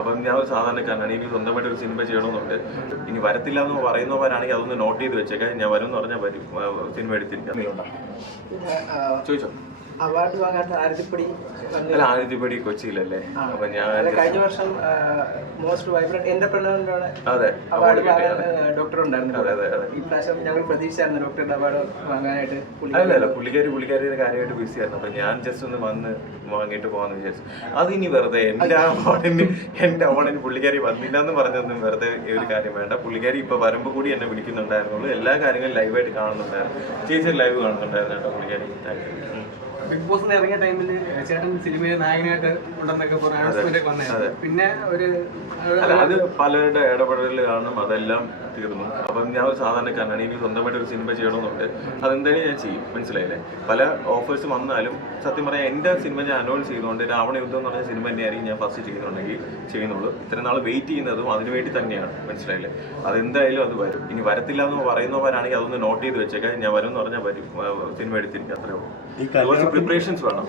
അപ്പം ഞാൻ ഒരു സാധാരണക്കാരനാണ് ഇനി സ്വന്തമായിട്ട് ഒരു സിനിമ ചെയ്യണമെന്നുണ്ട്. ഇനി വരത്തില്ല എന്ന് പറയുന്നവരാണെങ്കിൽ അതൊന്ന് നോട്ട് ചെയ്ത് വെച്ചേക്കാം. ഞാൻ വരും എന്ന് പറഞ്ഞാൽ വരും. സിനിമ എടുത്തിരിക്കാം. ചോദിച്ചോ? അവാർഡ് വാങ്ങാത്ത ആരതിപ്പടി അല്ല ആദ്യപടി കൊച്ചിയിലല്ലേ? അപ്പൊ ഞാൻ കഴിഞ്ഞ വർഷം മോസ്റ്റ് വൈബ്രന്റ് എന്റർപ്രണറിന്റെ അതെ അവാർഡ്. ഡോക്ടർ ഉണ്ടായിരുന്നു. അതെ അതെ അതെ. ഈ പ്രാവശ്യം ഞങ്ങൾ പ്രതീക്ഷിച്ചായിരുന്നു ഡോക്ടറുടെ അവാർഡ് വാങ്ങാനായിട്ട് അല്ല അല്ല പുള്ളിക്കാരി പുള്ളിക്കാരിയുടെ കാര്യമായിട്ട് ബിസി ആയിരുന്നു. അപ്പൊ ഞാൻ ജസ്റ്റ് ഒന്ന് വന്ന് വാങ്ങിയിട്ട് പോകാന്ന് വിചാരിച്ചു. അതിനി വെറുതെ എന്റെ അവാർഡിന് എന്റെ അവാർഡിന് പുള്ളിക്കാരി വന്നില്ല എന്ന് പറഞ്ഞതൊന്നും വെറുതെ ഒരു കാര്യം വേണ്ട. പുള്ളിക്കാരി ഇപ്പൊ വരുമ്പോ കൂടി എന്നെ വിളിക്കുന്നുണ്ടായിരുന്നുള്ളൂ. എല്ലാ കാര്യങ്ങളും ലൈവായിട്ട് കാണുന്നുണ്ടായിരുന്നു. ചേച്ചി ലൈവ് കാണുന്നുണ്ടായിരുന്നു കേട്ടോ പുള്ളിക്കാരി. താങ്ക് യു ബിഗ് ബോസ് ഇറങ്ങിയ ടൈമിൽ ചേട്ടൻ സിനിമയിൽ നായകനായിട്ട് ഉണ്ടെന്നൊക്കെ പറഞ്ഞു അനൗൺസ്മെന്റ് പിന്നെ ഒരു അത് പലരുടെ ഇടപെടൽ കാണും അതെല്ലാം തീർന്നു. അപ്പം ഞാൻ ഒരു സാധാരണക്കാരനാണ് ഇനി സ്വന്തമായിട്ട് ഒരു സിനിമ ചെയ്യണമെന്നുണ്ട്. അതെന്തായാലും ഞാൻ ചെയ്യും മനസ്സിലായില്ലേ? പല ഓഫേഴ്സ് വന്നാലും സത്യം പറയാൻ എന്റെ സിനിമ ഞാൻ അനൗൺസ് ചെയ്തുകൊണ്ട് രാവണ യുദ്ധം എന്ന് പറഞ്ഞ സിനിമ തന്നെയായിരിക്കും ഞാൻ ഫസ്റ്റ് ചെയ്യുന്നുണ്ടെങ്കിൽ ചെയ്യുന്നുള്ളൂ. ഇത്രയും നാൾ വെയിറ്റ് ചെയ്യുന്നതും അതിനു വേണ്ടി തന്നെയാണ് മനസ്സിലായില്ലേ? അതെന്തായാലും അത് വരും. ഇനി വരത്തില്ല എന്ന് പറയുന്നവരാണെങ്കിൽ അതൊന്ന് നോട്ട് ചെയ്ത് വെച്ചേക്കാം. ഞാൻ വരും എന്ന് പറഞ്ഞാൽ വരും. സിനിമ എടുത്തിരിക്കും അത്രേ ഉള്ളൂ. പ്രിപ്പറേഷൻസ് വേണം.